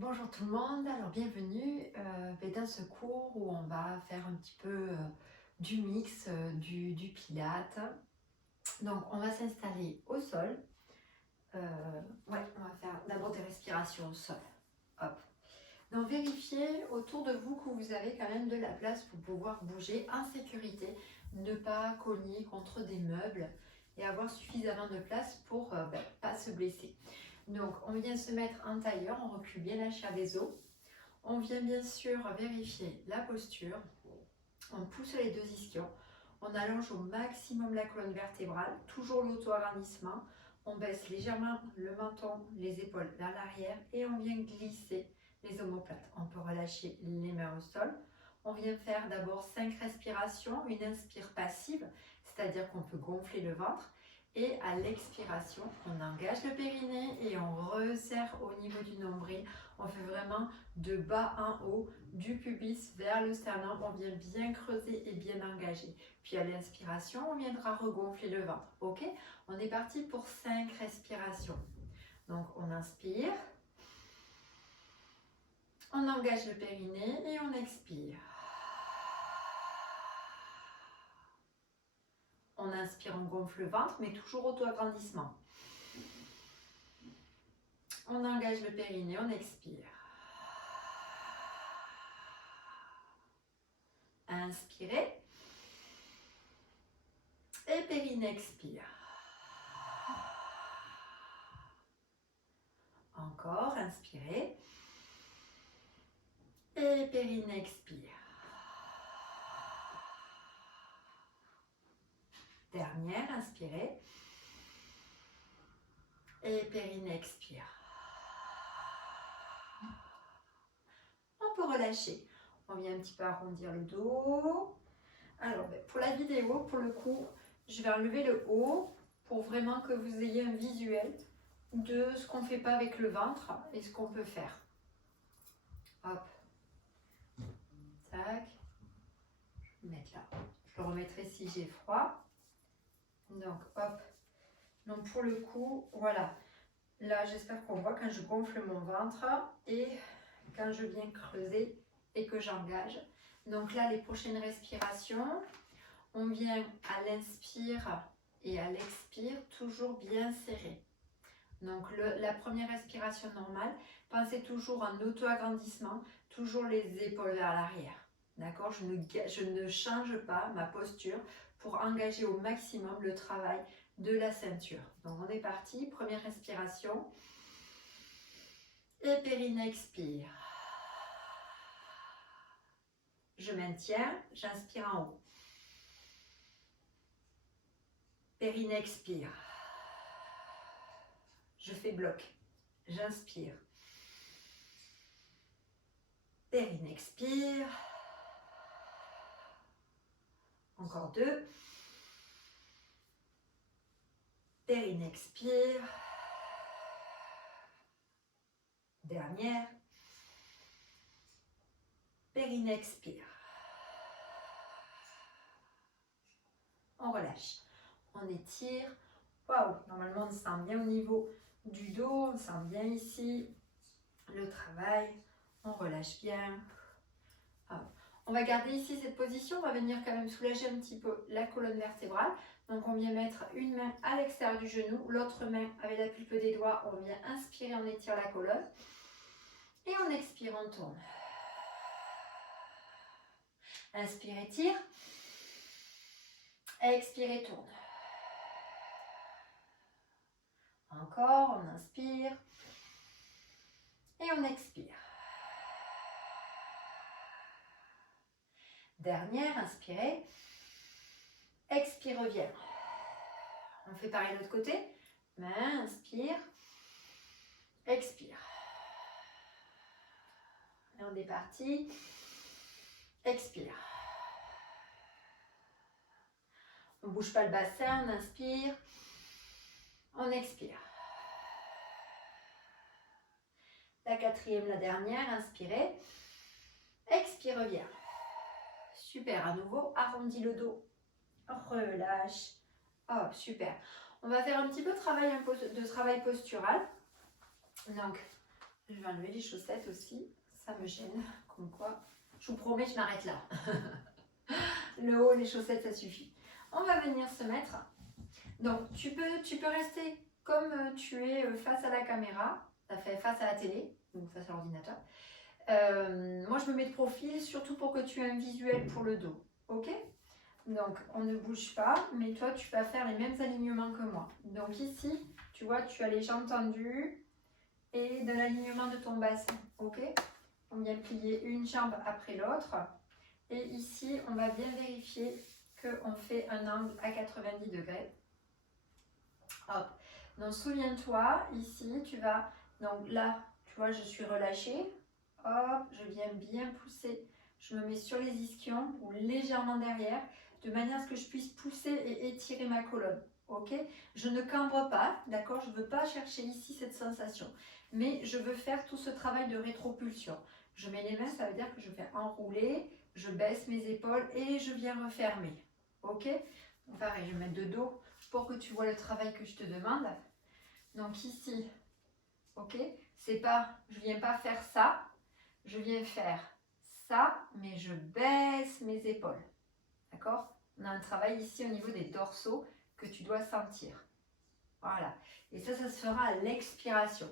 Bonjour tout le monde, alors bienvenue dans ce cours où on va faire un petit peu du mix, du pilate. Donc on va s'installer au sol. Ouais, on va faire d'abord des respirations au sol. Hop. Donc vérifiez autour de vous que vous avez quand même de la place pour pouvoir bouger en sécurité, ne pas cogner contre des meubles et avoir suffisamment de place pour pas se blesser. Donc on vient se mettre en tailleur, on recule bien la chair des os. On vient bien sûr vérifier la posture. On pousse les deux ischions. On allonge au maximum la colonne vertébrale, toujours l'auto-agrandissement. On baisse légèrement le menton, les épaules vers l'arrière et on vient glisser les omoplates. On peut relâcher les mains au sol. On vient faire d'abord 5 respirations, une inspire passive, c'est-à-dire qu'on peut gonfler le ventre. Et à l'expiration, on engage le périnée et on resserre au niveau du nombril. On fait vraiment de bas en haut, du pubis vers le sternum. On vient bien creuser et bien engager. Puis à l'inspiration, on viendra regonfler le ventre. Ok? On est parti pour 5 respirations. Donc on inspire. On engage le périnée et on expire. On inspire, on gonfle le ventre, mais toujours auto-agrandissement. On engage le périnée, on expire. Inspirez. Et périnée, expire. Encore, inspirez. Et périnée, expire. Dernière, inspirez. Et périnée, expire. On peut relâcher. On vient un petit peu arrondir le dos. Alors, pour la vidéo, pour le coup, je vais enlever le haut pour vraiment que vous ayez un visuel de ce qu'on ne fait pas avec le ventre et ce qu'on peut faire. Hop. Tac. Je vais mettre là. Je le remettrai si j'ai froid. Donc, hop. Donc, pour le coup, voilà. Là, j'espère qu'on voit quand je gonfle mon ventre et quand je viens creuser et que j'engage. Donc là, les prochaines respirations, on vient à l'inspire et à l'expire, toujours bien serré. Donc la première respiration normale, pensez toujours en auto-agrandissement, toujours les épaules vers l'arrière. D'accord? Je ne change pas ma posture pour engager au maximum le travail de la ceinture. Donc on est parti, première respiration. Et périnée, expire. Je maintiens, j'inspire en haut. Périnée, expire. Je fais bloc. J'inspire. Périnée, expire. Encore 2. Périnée, expire. Dernière. Périnée, expire. On relâche. On étire. Waouh, normalement on sent bien au niveau du dos, on sent bien ici le travail. On relâche bien. Hop. On va garder ici cette position, on va venir quand même soulager un petit peu la colonne vertébrale. Donc on vient mettre une main à l'extérieur du genou, l'autre main avec la pulpe des doigts, on vient inspirer, on étire la colonne. Et on expire, on tourne. Inspire, étire. Expire, tourne. Encore, on inspire. Et on expire. Dernière, inspirez. Expire, reviens. On fait pareil de l'autre côté. Main, inspire. Expire. Et on est parti. Expire. On ne bouge pas le bassin, on inspire. On expire. La quatrième, la dernière, inspirez. Expire, reviens. Super, à nouveau, arrondis le dos. Relâche. Hop, super. On va faire un petit peu de travail postural. Donc, Je vais enlever les chaussettes aussi, ça me gêne, comme quoi. Je vous promets, je m'arrête là. Le haut, les chaussettes, ça suffit. On va venir se mettre. Donc, tu peux rester comme tu es face à la caméra, face à la télé, ou face à l'ordinateur. Moi, je me mets de profil, surtout pour que tu aies un visuel pour le dos. Ok? Donc, on ne bouge pas, mais toi, tu vas faire les mêmes alignements que moi. Donc ici, tu vois, tu as les jambes tendues et de l'alignement de ton bassin. Ok? On vient plier une jambe après l'autre. Et ici, on va bien vérifier qu'on fait un angle à 90 degrés. Hop. Donc, souviens-toi, ici, tu vas... Donc là, tu vois, je suis relâchée. Hop, je viens bien pousser. Je me mets sur les ischions ou légèrement derrière, de manière à ce que je puisse pousser et étirer ma colonne. Ok? Je ne cambre pas, d'accord? Je ne veux pas chercher ici cette sensation. Mais je veux faire tout ce travail de rétropulsion. Je mets les mains, ça veut dire que je vais enrouler, je baisse mes épaules et je viens refermer. Ok? Donc pareil, je vais mettre de dos pour que tu vois le travail que je te demande. Donc ici, ok? C'est pas, je viens pas faire ça, je viens faire ça, mais je baisse mes épaules. D'accord? On a un travail ici au niveau des dorsaux que tu dois sentir. Voilà. Et ça se fera à l'expiration.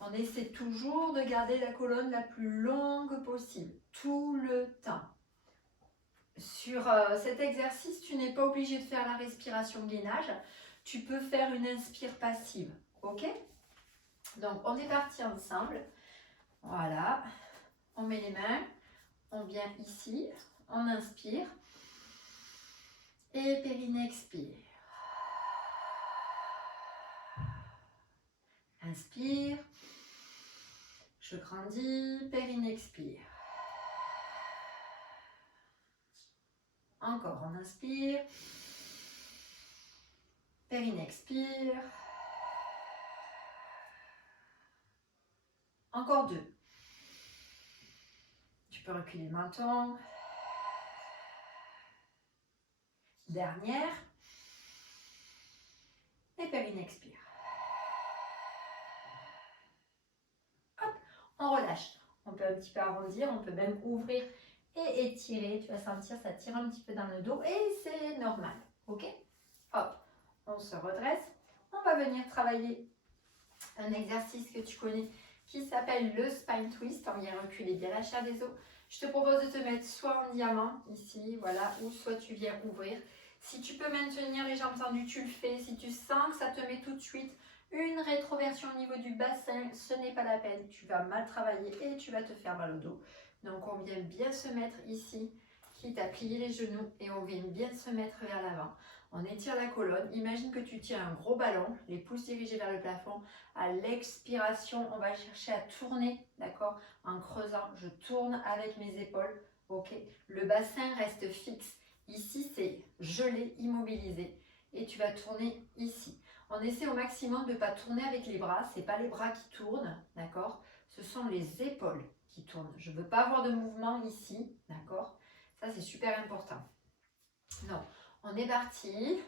On essaie toujours de garder la colonne la plus longue possible, tout le temps. Sur cet exercice, tu n'es pas obligé de faire la respiration gainage. Tu peux faire une inspire passive. Ok? Donc, on est parti ensemble. Voilà. On met les mains. On vient ici. On inspire. Et périnée expire. Inspire. Je grandis. Périnée expire. Encore, on inspire. Périnée expire. Encore 2. Tu peux reculer le menton. Dernière. Et périnée expire. Hop, on relâche. On peut un petit peu arrondir, on peut même ouvrir et étirer. Tu vas sentir, ça tire un petit peu dans le dos et c'est normal. Ok? Hop, on se redresse. On va venir travailler un exercice que tu connais qui s'appelle le spine twist. On vient reculer bien la chair des os. Je te propose de te mettre soit en diamant, ici, voilà, ou soit tu viens ouvrir. Si tu peux maintenir les jambes tendues, tu le fais. Si tu sens que ça te met tout de suite une rétroversion au niveau du bassin, ce n'est pas la peine. Tu vas mal travailler et tu vas te faire mal au dos. Donc, on vient bien se mettre ici, quitte à plier les genoux, et on vient bien se mettre vers l'avant. On étire la colonne. Imagine que tu tiens un gros ballon, les pouces dirigés vers le plafond. À l'expiration, on va chercher à tourner, d'accord? En creusant, je tourne avec mes épaules, ok? Le bassin reste fixe. Ici, c'est gelé, immobilisé. Et tu vas tourner ici. On essaie au maximum de ne pas tourner avec les bras. Ce n'est pas les bras qui tournent, d'accord? Ce sont les épaules qui tournent. Je ne veux pas avoir de mouvement ici, d'accord? Ça, c'est super important. Non. On est parti.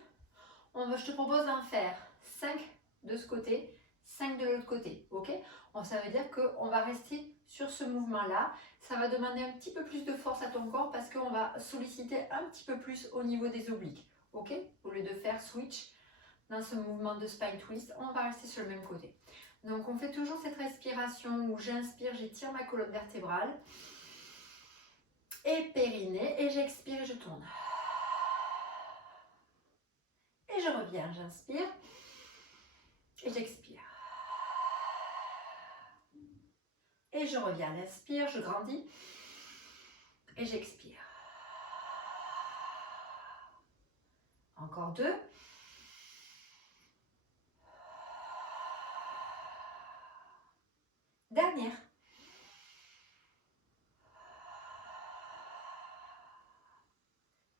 Je te propose d'en faire 5 de ce côté, 5 de l'autre côté. Ok? Ça veut dire qu'on va rester sur ce mouvement-là. Ça va demander un petit peu plus de force à ton corps parce qu'on va solliciter un petit peu plus au niveau des obliques. Ok? Au lieu de faire switch dans ce mouvement de spine twist, on va rester sur le même côté. Donc on fait toujours cette respiration où j'inspire, j'étire ma colonne vertébrale. Et périnée, et j'expire et je tourne. Et je reviens, j'inspire et j'expire. Et je reviens, l'inspire, je grandis et j'expire. Encore 2. Dernière.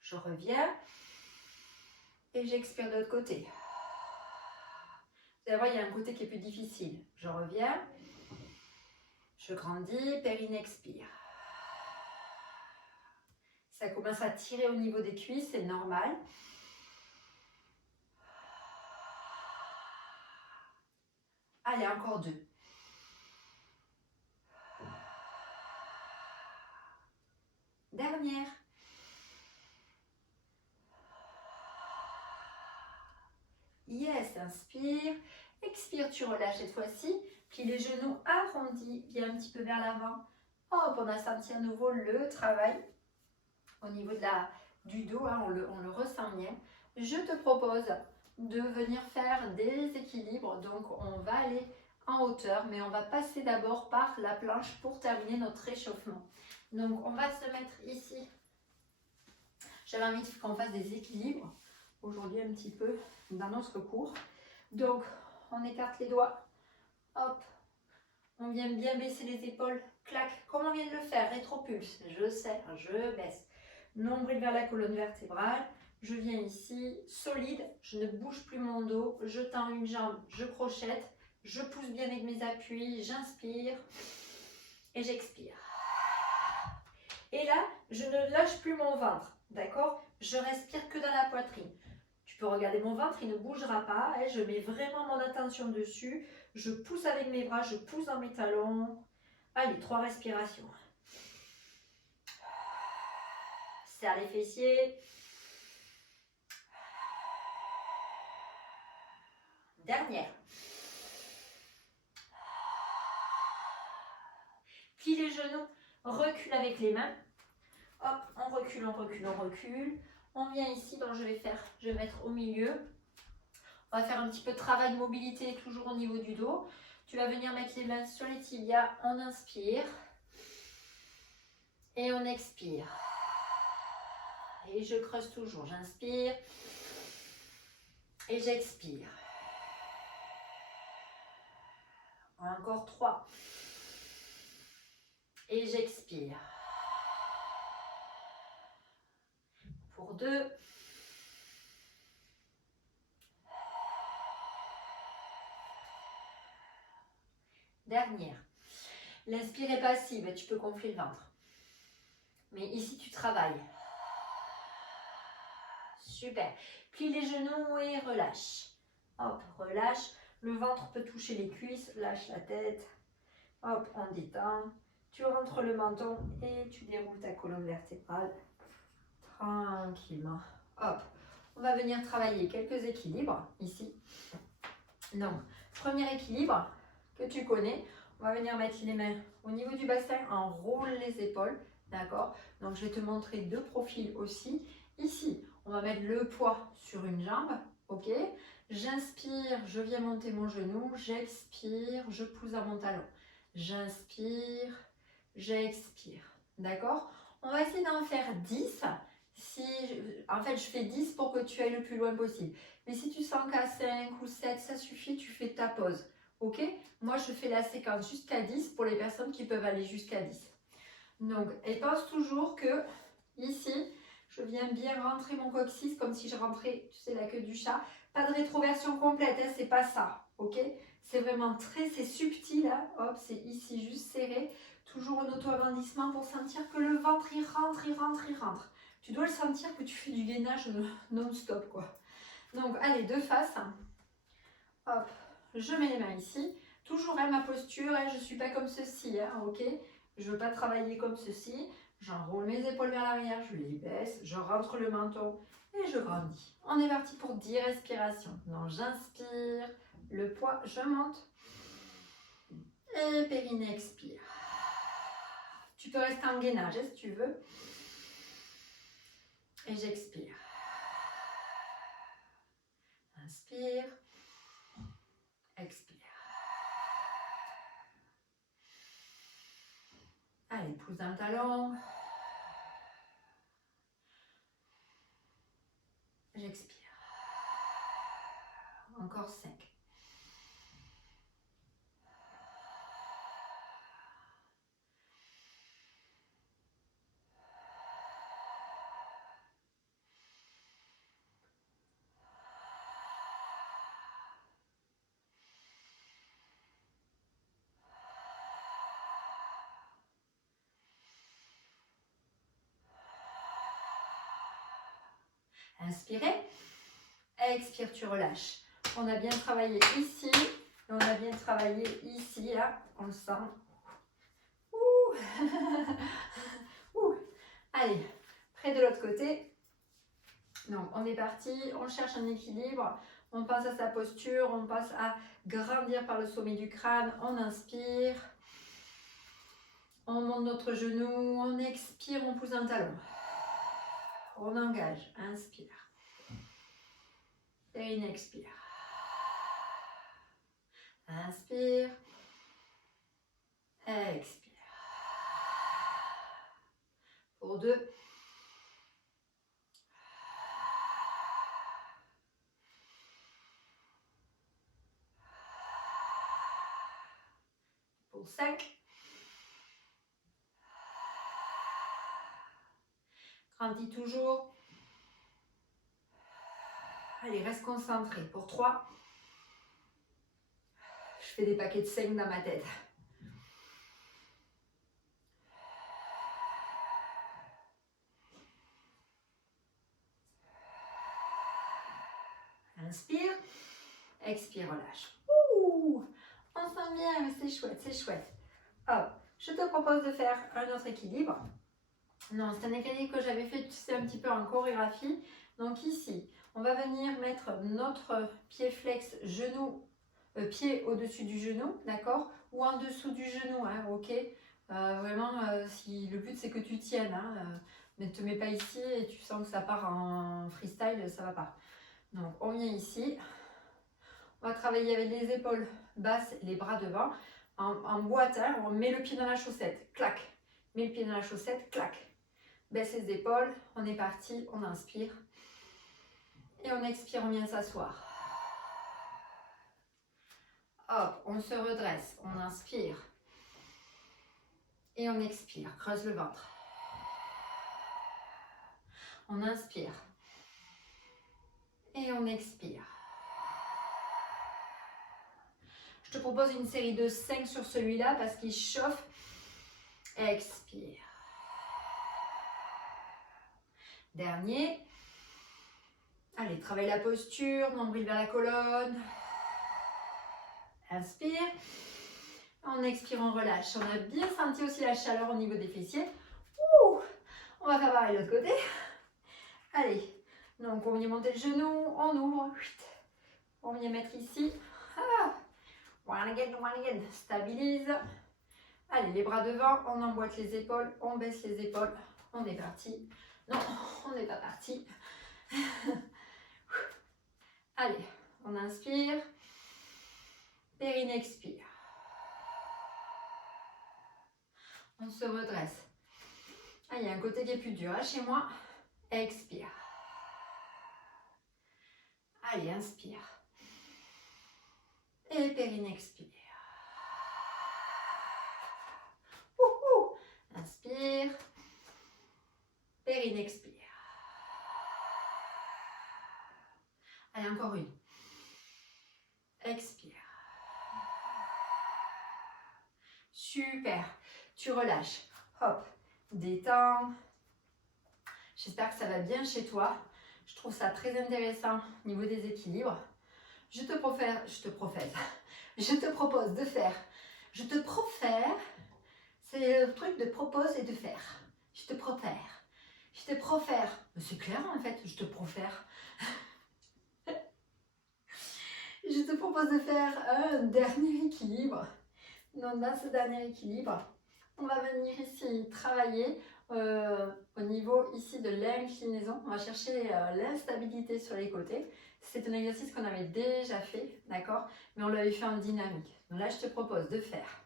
Je reviens et j'expire de l'autre côté. Vous allez voir, il y a un côté qui est plus difficile. Je reviens, je grandis, périnée expire. Ça commence à tirer au niveau des cuisses, c'est normal. Allez, encore 2. Dernière. Yes, inspire. Expire, tu relâches cette fois-ci. Plie les genoux arrondis, viens un petit peu vers l'avant. Hop, on a senti à nouveau le travail au niveau du dos, hein, on le ressent bien. Je te propose de venir faire des équilibres. Donc, on va aller en hauteur, mais on va passer d'abord par la planche pour terminer notre réchauffement. Donc, on va se mettre ici. J'avais envie qu'on fasse des équilibres aujourd'hui un petit peu dans notre cours. Donc, on écarte les doigts. Hop. On vient bien baisser les épaules. Clac. Comme on vient de le faire. Rétropulse. Je serre. Je baisse. Nombril vers la colonne vertébrale. Je viens ici. Solide. Je ne bouge plus mon dos. Je tends une jambe. Je crochette. Je pousse bien avec mes appuis. J'inspire. Et j'expire. Et là, je ne lâche plus mon ventre. D'accord? Je respire que dans la poitrine. Tu peux regarder mon ventre, il ne bougera pas. Je mets vraiment mon attention dessus. Je pousse avec mes bras, je pousse dans mes talons. Allez, 3 respirations. Serre les fessiers. Dernière. Plie les genoux, recule avec les mains. Hop, on recule, on recule, on recule. On vient ici, donc je vais mettre au milieu. On va faire un petit peu de travail de mobilité, toujours au niveau du dos. Tu vas venir mettre les mains sur les tibias, on inspire. Et on expire. Et je creuse toujours, j'inspire. Et j'expire. Encore 3. Et j'expire. Pour 2. Dernière. L'inspire est passive, tu peux gonfler le ventre. Mais ici, tu travailles. Super. Plie les genoux et relâche. Hop, relâche. Le ventre peut toucher les cuisses. Lâche la tête. Hop, on détend. Tu rentres le menton et tu déroules ta colonne vertébrale. Tranquillement. Hop. On va venir travailler quelques équilibres ici. Donc, premier équilibre que tu connais. On va venir mettre les mains au niveau du bassin. On roule les épaules. D'accord? Donc, je vais te montrer 2 profils aussi. Ici, on va mettre le poids sur une jambe. Ok? J'inspire, je viens monter mon genou. J'expire, je pousse à mon talon. J'inspire, j'expire. D'accord? On va essayer d'en faire 10. En fait, je fais 10 pour que tu ailles le plus loin possible. Mais si tu sens qu'à 5 ou 7, ça suffit, tu fais ta pause. Ok? Moi, je fais la séquence jusqu'à 10 pour les personnes qui peuvent aller jusqu'à 10. Donc, et pense toujours que ici, je viens bien rentrer mon coccyx comme si je rentrais, tu sais, la queue du chat. Pas de rétroversion complète, hein, c'est pas ça. Ok? C'est vraiment c'est subtil. Hein, hop, c'est ici juste serré. Toujours un auto-agrandissement pour sentir que le ventre, il rentre, il rentre, il rentre. Tu dois le sentir que tu fais du gainage non-stop, quoi. Donc, allez, de face. Hop, je mets les mains ici. Toujours, hein, ma posture, hein, je ne suis pas comme ceci, hein, ok? Je ne veux pas travailler comme ceci. J'enroule mes épaules vers l'arrière, je les baisse, je rentre le menton et je grandis. On est parti pour 10 respirations. Donc, j'inspire, le poids, je monte. Et périnée, expire. Tu peux rester en gainage, hein, si tu veux. Et j'expire. Inspire. Expire. Allez, pousse d'un talon. J'expire. Encore 5. Inspirez. Expire, tu relâches. On a bien travaillé ici. Et on a bien travaillé ici. Là, on le sent. Ouh. Ouh. Allez, près de l'autre côté. Donc, on est parti, on cherche un équilibre. On passe à sa posture, on passe à grandir par le sommet du crâne. On inspire. On monte notre genou, on expire, on pousse un talon. On engage, inspire. Et expire. Inspire. Expire. Pour 2. Pour 5. Grandis toujours. Allez, reste concentré. Pour 3. Je fais des paquets de 5 dans ma tête. Inspire. Expire, relâche. Ouh, on sent bien, c'est chouette, c'est chouette. Hop, je te propose de faire un autre équilibre. Non, c'est un équilibre que j'avais fait, tu sais, un petit peu en chorégraphie. Donc ici, on va venir mettre notre pied flex, genou, pied au-dessus du genou, d'accord? Ou en dessous du genou, hein, ok? Vraiment, si le but c'est que tu tiennes, hein, ne te mets pas ici et tu sens que ça part en freestyle, ça va pas. Donc on vient ici, on va travailler avec les épaules basses, les bras devant, en boîte, hein, on met le pied dans la chaussette, clac, met le pied dans la chaussette, clac. Baisse les épaules, on est parti, on inspire. Et on expire, on vient s'asseoir. Hop, on se redresse, on inspire. Et on expire, creuse le ventre. On inspire. Et on expire. Je te propose une série de 5 sur celui-là parce qu'il chauffe. Expire. Dernier. Allez, travaille la posture, nombril vers la colonne. Inspire. En expire, on relâche. On a bien senti aussi la chaleur au niveau des fessiers. Ouh, on va faire pareil de l'autre côté. Allez, donc on vient monter le genou, on ouvre. On vient mettre ici. Ah. One again, stabilise. Allez, les bras devant, on emboîte les épaules, on baisse les épaules. On est parti. Non, on n'est pas parti. Allez, on inspire. Périnée expire. On se redresse. Ah, il y a un côté qui est plus dur, hein, chez moi. Expire. Allez, inspire. Et périnée expire. Inspire. Périnée expire. Allez, encore une. Expire. Super. Tu relâches. Hop. Détends. J'espère que ça va bien chez toi. Je trouve ça très intéressant au niveau des équilibres. Je te propose de faire. Je te profère. C'est le truc de propose et de faire. Je te profère. Je te profère. C'est clair en fait, je te profère. Je te propose de faire un dernier équilibre. Donc dans ce dernier équilibre, on va venir ici travailler au niveau ici de l'inclinaison. On va chercher l'instabilité sur les côtés. C'est un exercice qu'on avait déjà fait, d'accord? Mais on l'avait fait en dynamique. Donc là, je te propose de faire.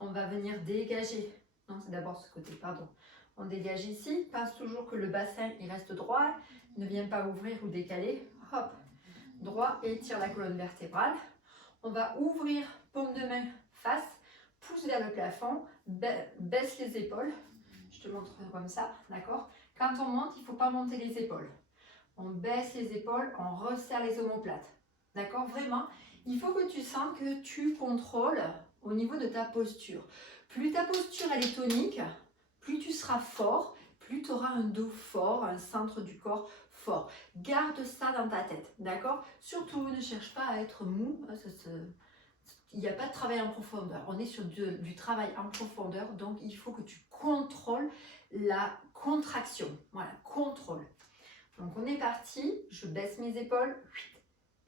On va venir dégager. Non, c'est d'abord ce côté, pardon. On dégage ici. Pense toujours que le bassin, il reste droit. Ne vient pas ouvrir ou décaler. Hop, droit et tire la colonne vertébrale. On va ouvrir paume de main face, pousse vers le plafond, baisse les épaules. Je te montre comme ça, d'accord? Quand on monte, il ne faut pas monter les épaules. On baisse les épaules, on resserre les omoplates. D'accord? Vraiment, il faut que tu sens que tu contrôles au niveau de ta posture. Plus ta posture elle est tonique, plus tu seras fort, plus tu auras un dos fort, un centre du corps fort. Garde ça dans ta tête, d'accord? Surtout, ne cherche pas à être mou, il n'y a pas de travail en profondeur. On est sur du travail en profondeur, donc il faut que tu contrôles la contraction. Voilà, contrôle. Donc on est parti, je baisse mes épaules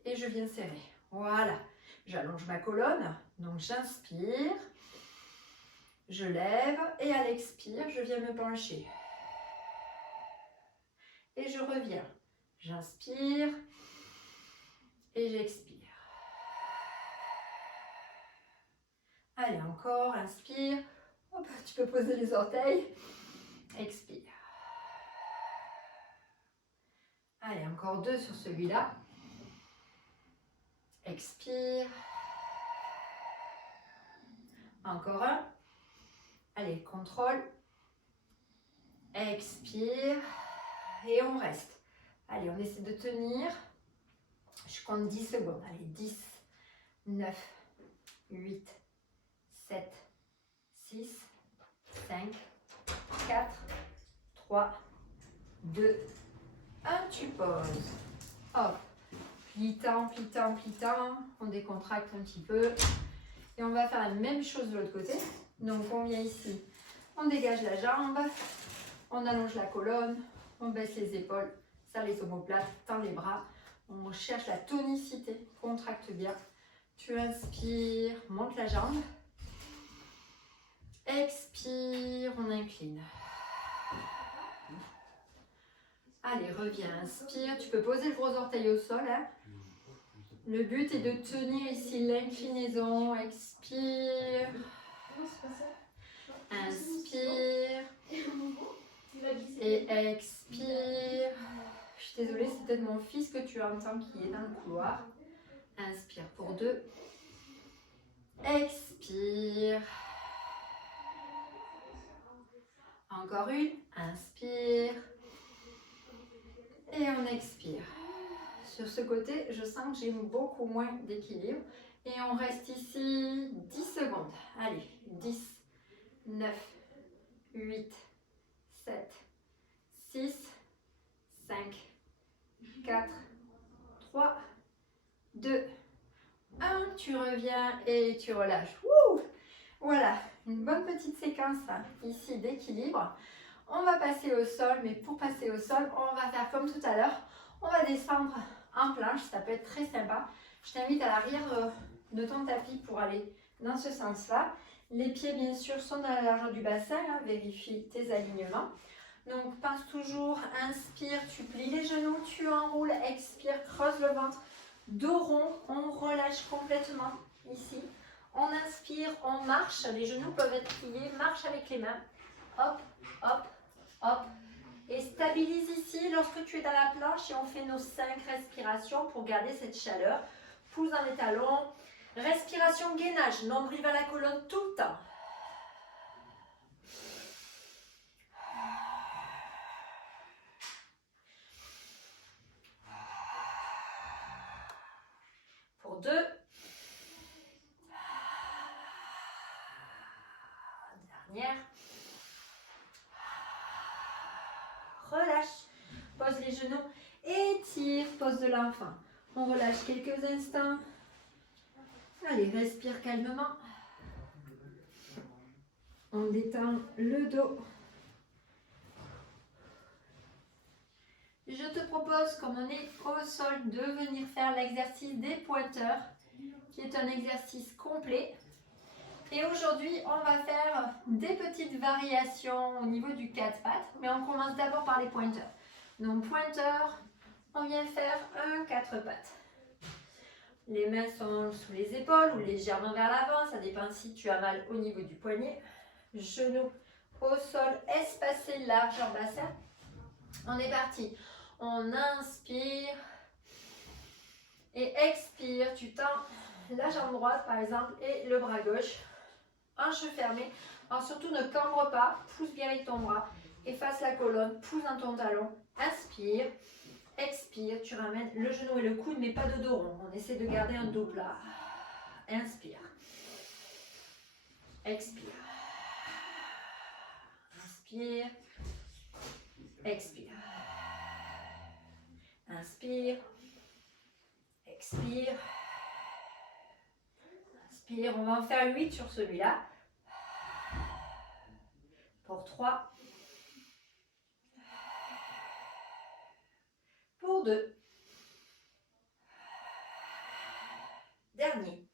et je viens serrer. Voilà, j'allonge ma colonne, donc j'inspire, je lève et à l'expire, je viens me pencher. Et je reviens. J'inspire et j'expire. Allez, encore, inspire. Hop, tu peux poser les orteils. Expire. Allez, encore 2 sur celui-là. Expire. Encore un. Allez, contrôle. Expire. Et on reste. Allez, on essaie de tenir. Je compte 10 secondes. Allez, 10, 9, 8, 7, 6, 5, 4, 3, 2, 1. Tu poses. Hop. Plitant, plitant, plitant. On décontracte un petit peu. Et on va faire la même chose de l'autre côté. Donc, on vient ici. On dégage la jambe. On allonge la colonne. On baisse les épaules. Serre les omoplates. Tend les bras. On cherche la tonicité. Contracte bien. Tu inspires. Monte la jambe. Expire. On incline. Allez, reviens. Inspire. Tu peux poser le gros orteil au sol. Hein. Le but est de tenir ici l'inclinaison. Expire. Inspire. Et expire. Je suis désolée, c'est peut-être mon fils que tu entends qui est dans le couloir. Inspire pour 2. Expire. Encore une. Inspire. Et on expire. Sur ce côté, je sens que j'ai beaucoup moins d'équilibre. Et on reste ici 10 secondes. Allez, 10, 9, 8, 7, 6, 5, 4, 3, 2, 1. Tu reviens et tu relâches. Wouh! Voilà, une bonne petite séquence ici d'équilibre. On va passer au sol, mais pour passer au sol, on va faire comme tout à l'heure. On va descendre en planche, ça peut être très sympa. Je t'invite à l'arrière de ton tapis pour aller dans ce sens-là. Les pieds, bien sûr, sont dans la largeur du bassin. Hein. Vérifie tes alignements. Donc, pense toujours, inspire, tu plies les genoux, tu enroules, expire, creuse le ventre. Dos rond, on relâche complètement ici. On inspire, on marche. Les genoux peuvent être pliés, marche avec les mains. Hop, hop, hop. Et stabilise ici lorsque tu es dans la planche et on fait nos 5 respirations pour garder cette chaleur. Pousse dans les talons. Respiration gainage, nombril vers la colonne tout le temps. Pour 2. Dernière. Relâche. Pose les genoux. Étire. Pose de l'enfant. On relâche quelques instants. Allez, respire calmement. On détend le dos. Je te propose, comme on est au sol, de venir faire l'exercice des pointeurs, qui est un exercice complet. Et aujourd'hui, on va faire des petites variations au niveau du 4 pattes, mais on commence d'abord par les pointeurs. Donc, pointeur, on vient faire un 4 pattes. Les mains sont sous les épaules ou légèrement vers l'avant, ça dépend si tu as mal au niveau du poignet. Genoux au sol, espacé, largeur bassin. On est parti. On inspire et expire. Tu tends la jambe droite par exemple et le bras gauche. Hanche fermée. Alors surtout ne cambre pas. Pousse bien avec ton bras. Efface la colonne. Pousse dans ton talon. Inspire. Expire. Tu ramènes le genou et le coude mais pas de dos rond. On essaie de garder un dos plat. Inspire. Expire. Inspire. Expire. Inspire. Expire. Expire, on va en faire 8 sur celui-là. Pour 3. Pour 2. Dernier.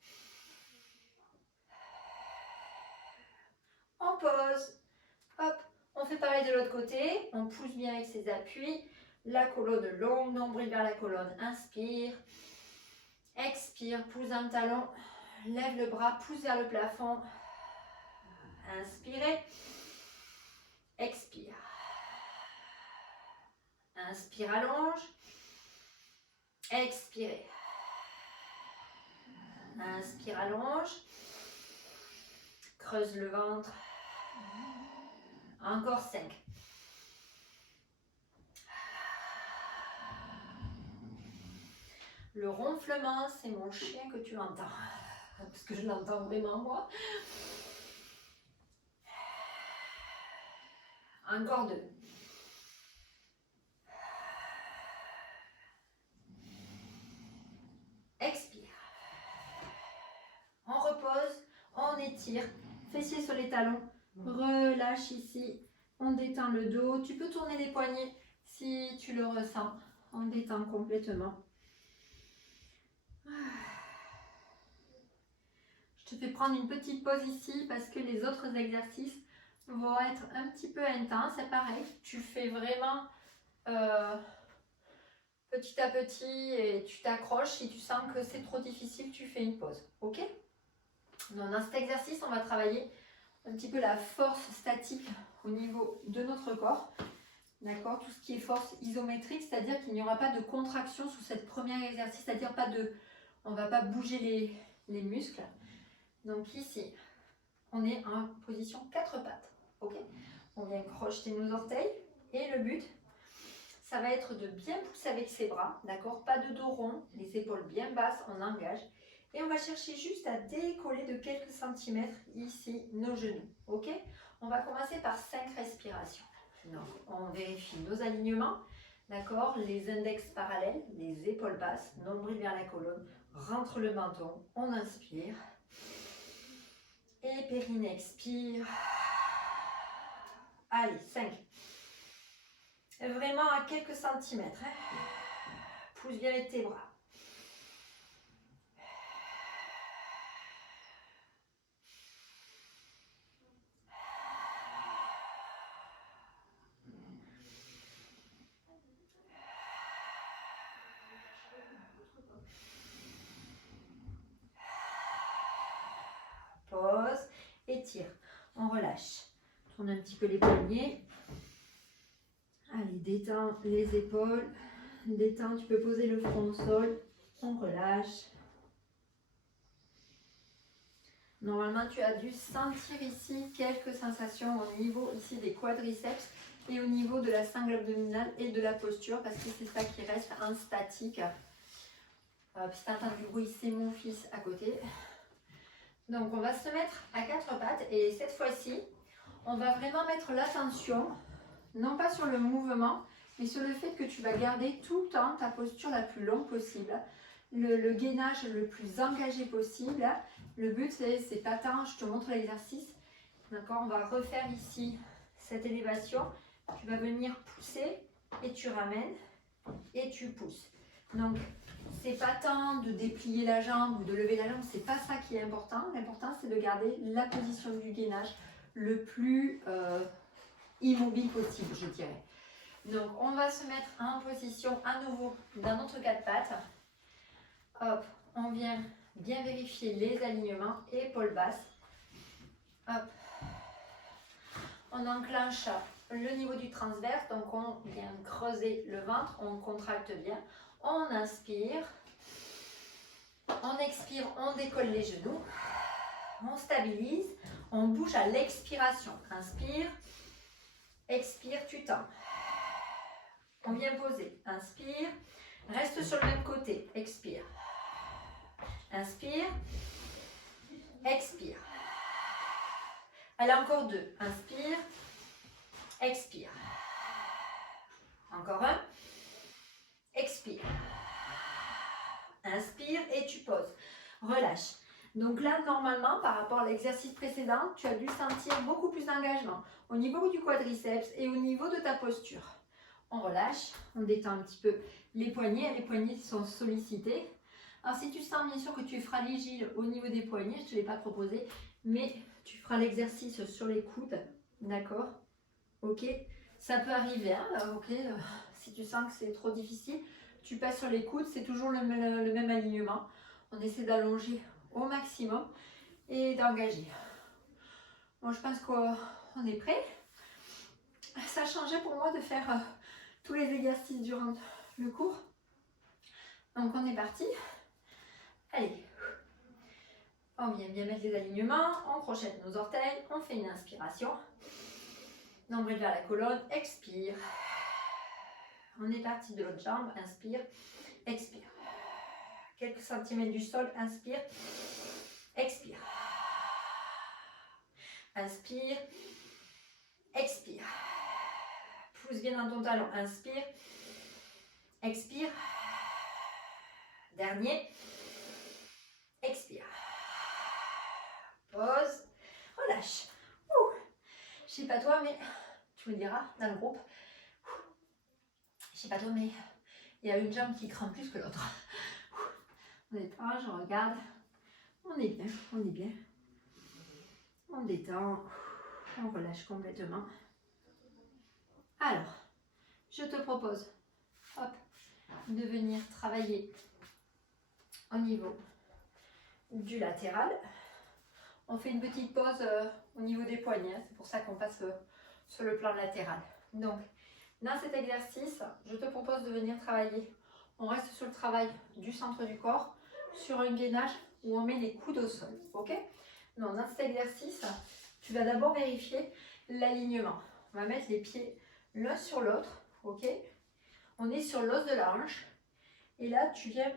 On pose. Hop, on fait pareil de l'autre côté. On pousse bien avec ses appuis. La colonne longue, nombril vers la colonne. Inspire. Expire, pousse dans le talon. Lève le bras, pousse vers le plafond. Inspirez. Expire. Inspire, allonge. Expirez. Inspire, allonge. Creuse le ventre. Encore 5. Le ronflement, c'est mon chien que tu entends. Parce que je l'entends vraiment moi. Encore 2. Expire. On repose, on étire. Fessiers sur les talons. Relâche ici. On détend le dos. Tu peux tourner les poignets si tu le ressens. On détend complètement. Je te fais prendre une petite pause ici parce que les autres exercices vont être un petit peu intenses. C'est pareil, tu fais vraiment petit à petit et tu t'accroches. Si tu sens que c'est trop difficile, tu fais une pause. Ok? Donc, dans cet exercice, on va travailler un petit peu la force statique au niveau de notre corps. D'accord? Tout ce qui est force isométrique, c'est-à-dire qu'il n'y aura pas de contraction sous cette première exercice, c'est-à-dire on ne va pas bouger les muscles. Donc ici, on est en position 4 pattes. Ok? On vient crocheter nos orteils et le but, ça va être de bien pousser avec ses bras, d'accord? Pas de dos rond, les épaules bien basses, on engage. Et on va chercher juste à décoller de quelques centimètres ici nos genoux. Ok? On va commencer par 5 respirations. Donc, on vérifie nos alignements, d'accord? Les index parallèles, les épaules basses, nombril vers la colonne, rentre le menton, on inspire. Et périnée, expire. Allez, 5. Vraiment à quelques centimètres. Pousse bien avec tes bras. Pause, étire, on relâche. Tourne un petit peu les poignets. Allez, détends les épaules. Détends, tu peux poser le front au sol. On relâche. Normalement, tu as dû sentir ici quelques sensations au niveau ici des quadriceps et au niveau de la sangle abdominale et de la posture parce que c'est ça qui reste en statique. Si tu entends du bruit, c'est mon fils à côté. Donc, on va se mettre à 4 pattes et cette fois-ci, on va vraiment mettre l'attention, non pas sur le mouvement, mais sur le fait que tu vas garder tout le temps ta posture la plus longue possible, le gainage le plus engagé possible. Le but, c'est pas tant, je te montre l'exercice. D'accord, on va refaire ici cette élévation. Tu vas venir pousser et tu ramènes et tu pousses. Donc, c'est pas tant de déplier la jambe ou de lever la jambe, c'est pas ça qui est important. L'important, c'est de garder la position du gainage le plus immobile possible, je dirais. Donc, on va se mettre en position à nouveau dans notre 4 pattes. Hop, on vient bien vérifier les alignements, épaules basses. Hop. On enclenche le niveau du transverse, donc on vient creuser le ventre, on contracte bien. On inspire, on expire, on décolle les genoux, on stabilise, on bouge à l'expiration. Inspire, expire, tu tends. On vient poser, inspire, reste sur le même côté, expire. Inspire, expire. Allez, encore 2, inspire, expire. Encore un, expire. Inspire et tu poses. Relâche. Donc là, normalement, par rapport à l'exercice précédent, tu as dû sentir beaucoup plus d'engagement au niveau du quadriceps et au niveau de ta posture. On relâche, on détend un petit peu les poignets sont sollicités. Alors si tu sens bien sûr que tu es fragile au niveau des poignets, je ne te l'ai pas proposé, mais tu feras l'exercice sur les coudes, d'accord? Ok, ça peut arriver, hein, ok, si tu sens que c'est trop difficile, tu passes sur les coudes, c'est toujours le même alignement. On essaie d'allonger au maximum et d'engager. Bon, je pense qu'on est prêt. Ça a changé pour moi de faire tous les exercices durant le cours. Donc on est parti. Allez, on vient bien mettre les alignements, on crochette nos orteils, on fait une inspiration. Nombril vers la colonne, expire. On est parti de l'autre jambe, inspire, expire. Quelques centimètres du sol, inspire, expire. Inspire, expire. Pousse bien dans ton talon, inspire, expire. Dernier, expire. Pause, relâche. Je sais pas toi, mais tu me diras dans le groupe. Je sais pas toi, mais il y a une jambe qui craint plus que l'autre. On détend, je regarde. On est bien, on est bien. On détend, on relâche complètement. Alors, je te propose, hop, de venir travailler au niveau du latéral. On fait une petite pause au niveau des poignets, c'est pour ça qu'on passe sur le plan latéral. Donc, dans cet exercice, je te propose de venir travailler. On reste sur le travail du centre du corps, sur un gainage où on met les coudes au sol. Ok? Donc, dans cet exercice, tu vas d'abord vérifier l'alignement. On va mettre les pieds l'un sur l'autre. Ok? On est sur l'os de la hanche. Et là, tu viens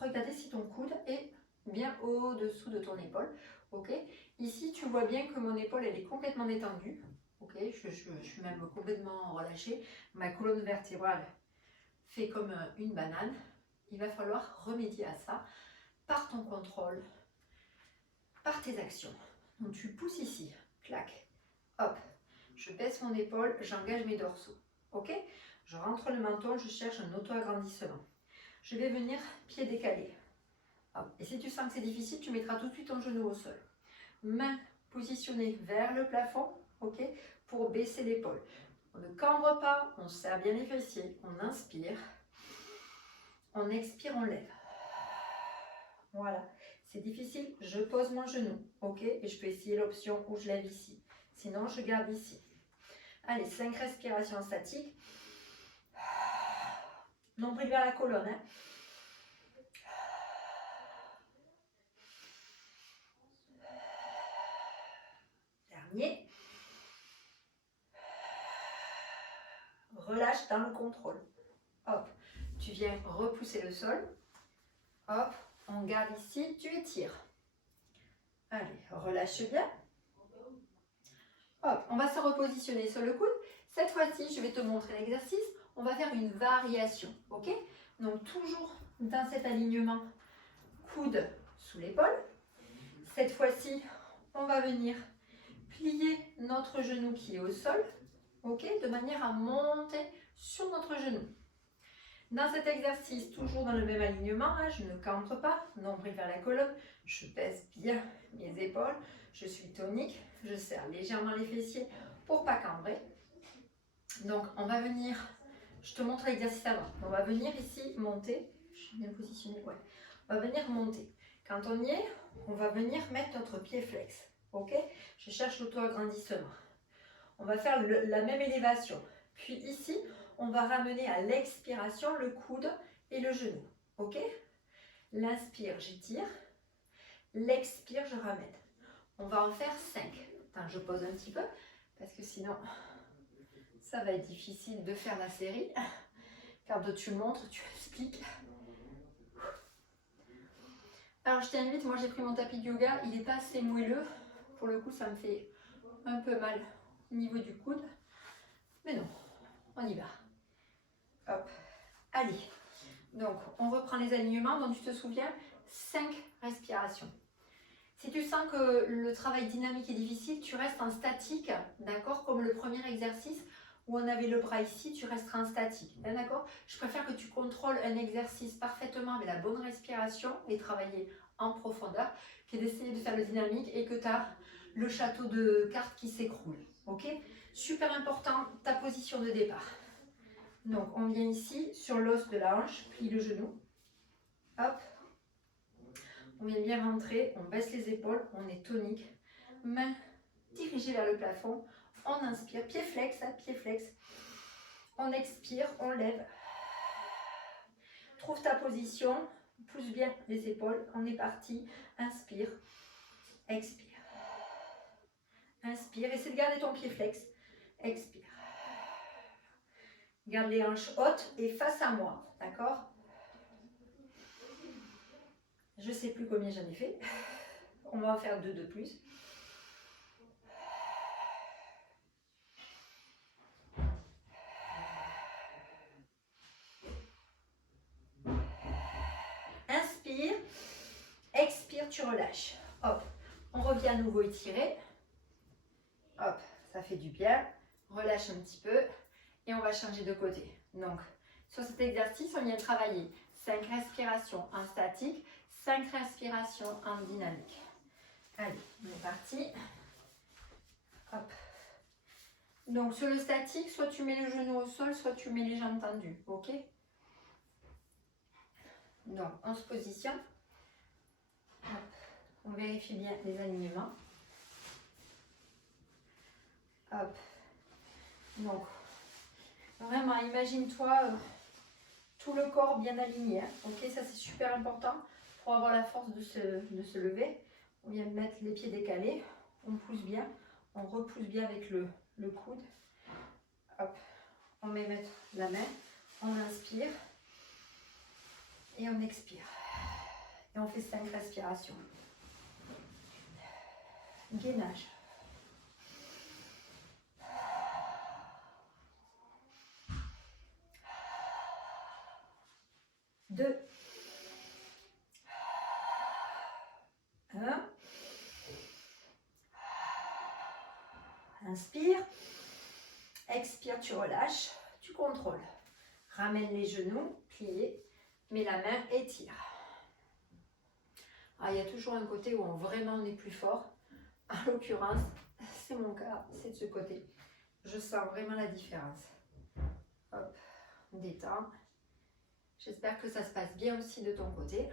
regarder si ton coude est bien au-dessous de ton épaule. Ok? Ici, tu vois bien que mon épaule elle est complètement détendue. Ok? Je suis même complètement relâchée. Ma colonne vertébrale fait comme une banane. Il va falloir remédier à ça par ton contrôle, par tes actions. Donc tu pousses ici, clac, hop. Je baisse mon épaule, j'engage mes dorsaux. Ok? Je rentre le menton, je cherche un auto-agrandissement. Je vais venir pied décalé. Hop. Et si tu sens que c'est difficile, tu mettras tout de suite ton genou au sol. Main positionnée vers le plafond, ok, pour baisser l'épaule. On ne cambre pas, on serre bien les fessiers, on inspire, on expire, on lève. Voilà, c'est difficile, je pose mon genou, ok, et je peux essayer l'option où je lève ici. Sinon, je garde ici. Allez, 5 respirations statiques. Nombril vers la colonne, hein. Dernier. Relâche dans le contrôle. Hop, tu viens repousser le sol. Hop, on garde ici, tu étires. Allez, relâche bien. Hop, on va se repositionner sur le coude. Cette fois-ci, je vais te montrer l'exercice. On va faire une variation, ok? Donc, toujours dans cet alignement, coude sous l'épaule. Cette fois-ci, on va venir plier notre genou qui est au sol, ok? De manière à monter sur notre genou. Dans cet exercice, toujours dans le même alignement, hein, je ne cambre pas, nombril vers la colonne, je pèse bien mes épaules, je suis tonique, je serre légèrement les fessiers pour ne pas cambrer. Donc on va venir, je te montre l'exercice avant, on va venir ici monter, je suis bien positionnée, ouais. On va venir monter. Quand on y est, on va venir mettre notre pied flex, ok? Je cherche l'auto-agrandissement. On va faire la même élévation, puis ici, on va ramener à l'expiration le coude et le genou. Ok? L'inspire, j'étire. L'expire, je ramène. On va en faire 5. Attends, je pose un petit peu parce que sinon, ça va être difficile de faire la série. Quand tu montres, tu expliques. Alors, je t'invite, moi j'ai pris mon tapis de yoga. Il n'est pas assez moelleux. Pour le coup, ça me fait un peu mal au niveau du coude. Mais non, on y va. Hop, allez, donc on reprend les alignements dont tu te souviens, 5 respirations. Si tu sens que le travail dynamique est difficile, tu restes en statique, d'accord? Comme le premier exercice où on avait le bras ici, tu resteras en statique, d'accord? Je préfère que tu contrôles un exercice parfaitement avec la bonne respiration et travailler en profondeur, que d'essayer de faire le dynamique et que tu as le château de cartes qui s'écroule, ok? Super important, ta position de départ. Donc, on vient ici, sur l'os de la hanche, plie le genou, hop. On vient bien rentrer, on baisse les épaules, on est tonique. Main dirigée vers le plafond. On inspire, pied flex, pied flex. On expire, on lève. Trouve ta position, pousse bien les épaules. On est parti. Inspire, expire. Inspire, essaie de garder ton pied flex. Expire. Garde les hanches hautes et face à moi, d'accord? Je ne sais plus combien j'en ai fait. On va en faire 2 de plus. Inspire, expire, tu relâches. Hop, on revient à nouveau étirer. Hop, ça fait du bien. Relâche un petit peu et on va changer de côté. Donc, sur cet exercice, on vient travailler 5 respirations en statique, 5 respirations en dynamique. Allez, on est parti. Hop. Donc, sur le statique, soit tu mets le genou au sol, soit tu mets les jambes tendues. Ok? Donc, on se positionne. Hop. On vérifie bien les alignements. Hop. Donc, vraiment, imagine-toi tout le corps bien aligné. Hein. Ok, ça c'est super important pour avoir la force de se lever. On vient mettre les pieds décalés. On pousse bien. On repousse bien avec le coude. Hop. On met mettre la main. On inspire. Et on expire. Et on fait 5 respirations. Gainage. 2, 1. Inspire. Expire, tu relâches. Tu contrôles. Ramène les genoux, pliés. Mets la main, étire. Ah, il y a toujours un côté où vraiment on est plus fort. En l'occurrence, c'est mon cas, c'est de ce côté. Je sens vraiment la différence. Hop, on détend. J'espère que ça se passe bien aussi de ton côté.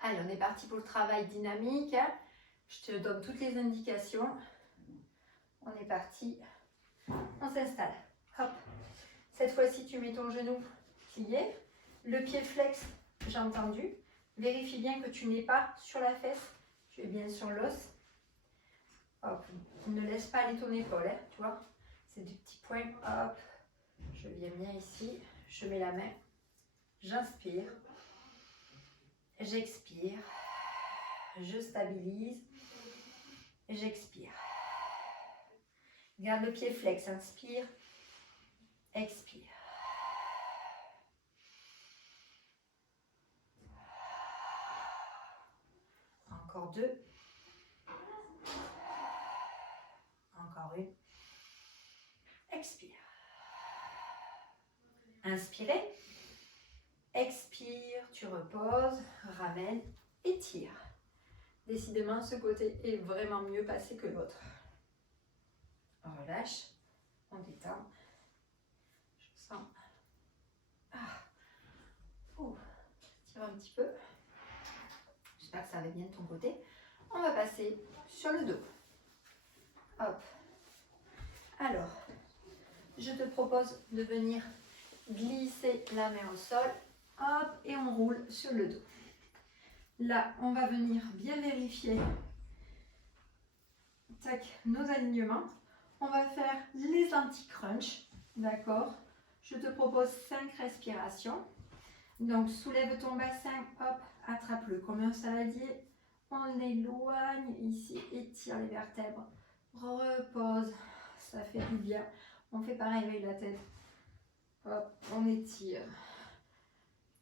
Allez, on est parti pour le travail dynamique. Je te donne toutes les indications. On est parti. On s'installe. Hop. Cette fois-ci, tu mets ton genou plié. Le pied flex, jambe tendue. Vérifie bien que tu n'es pas sur la fesse. Tu es bien sur l'os. Hop. Ne laisse pas aller ton épaule. Hein, tu vois. C'est des petits points. Hop. Je viens bien ici. Je mets la main. J'inspire. J'expire. Je stabilise. J'expire. Garde le pied flex. Inspire. Expire. Encore 2. Encore une. Expire. Inspirez. Expire, tu reposes, ramène, étire. Décidément, ce côté est vraiment mieux passé que l'autre. On relâche, on détend. Je sens. Tire un petit peu. J'espère que ça va bien de ton côté. On va passer sur le dos. Hop. Alors, je te propose de venir glisser la main au sol. Hop, et on roule sur le dos. Là, on va venir bien vérifier tac, nos alignements. On va faire les anti-crunch. D'accord? Je te propose 5 respirations. Donc, soulève ton bassin. Hop, attrape-le comme un saladier. On éloigne ici, étire les vertèbres. Repose. Ça fait du bien. On fait pareil avec la tête. Hop, on étire.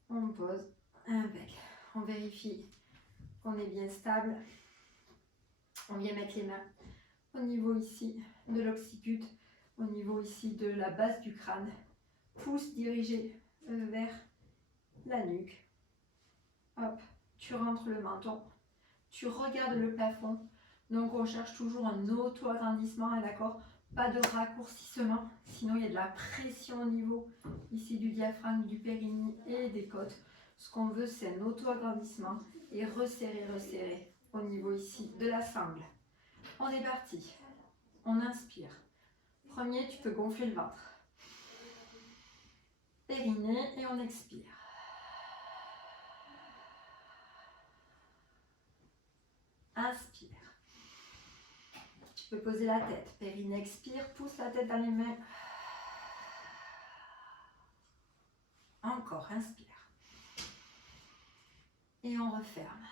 On pose. Impec. On vérifie qu'on est bien stable. On vient mettre les mains au niveau ici de l'occiput, au niveau ici de la base du crâne. Pouce dirigé vers la nuque. Hop, tu rentres le menton. Tu regardes le plafond. Donc on cherche toujours un auto-agrandissement, d'accord? Pas de raccourcissement, sinon il y a de la pression au niveau ici du diaphragme, du périnée et des côtes. Ce qu'on veut, c'est un auto-agrandissement et resserrer, resserrer au niveau ici de la sangle. On est parti. On inspire. Premier, tu peux gonfler le ventre. Périnée et on expire. Inspire. Tu peux poser la tête. Périnée, expire. Pousse la tête dans les mains. Encore, inspire. Et on referme.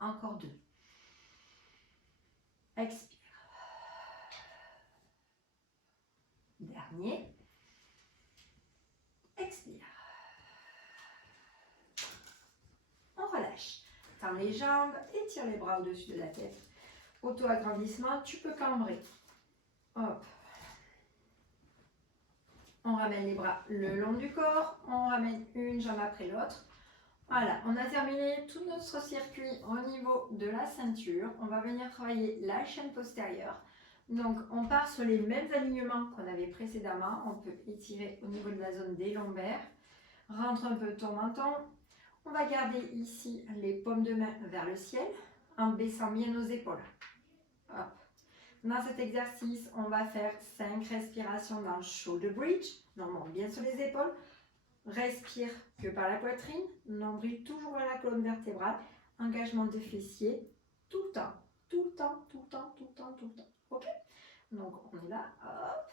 Encore 2. Expire. Dernier. Expire. On relâche. Tends les jambes, étire les bras au-dessus de la tête. Auto-agrandissement, tu peux cambrer. Hop. On ramène les bras le long du corps. On ramène une jambe après l'autre. Voilà, on a terminé tout notre circuit au niveau de la ceinture. On va venir travailler la chaîne postérieure. Donc, on part sur les mêmes alignements qu'on avait précédemment. On peut étirer au niveau de la zone des lombaires. Rentre un peu ton menton. On va garder ici les paumes de main vers le ciel en baissant bien nos épaules. Hop. Dans cet exercice, on va faire 5 respirations dans le shoulder bridge. On monte bien sur les épaules. Respire que par la poitrine. Nombril toujours vers la colonne vertébrale. Engagement des fessiers tout le temps. Tout le temps, tout le temps, tout le temps, tout le temps. Ok? Donc on est là. Hop.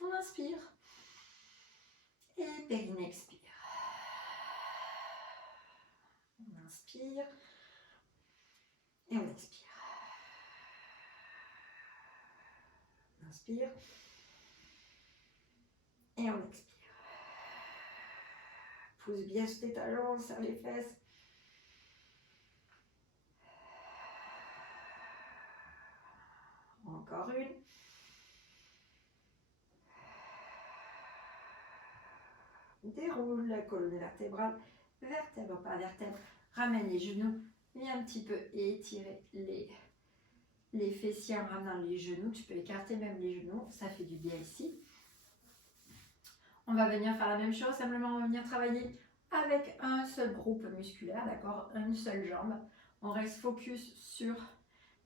On inspire. Et périnée expire. On inspire. Et on expire. On inspire. Et on expire. Pousse bien sur tes talons, serre les fesses. Encore une. Déroule la colonne vertébrale, vertèbre par vertèbre. Ramène les genoux. Viens un petit peu étirer les fessiers en ramenant les genoux. Tu peux écarter même les genoux. Ça fait du bien ici. On va venir faire la même chose. Simplement, on va venir travailler avec un seul groupe musculaire, d'accord? Une seule jambe. On reste focus sur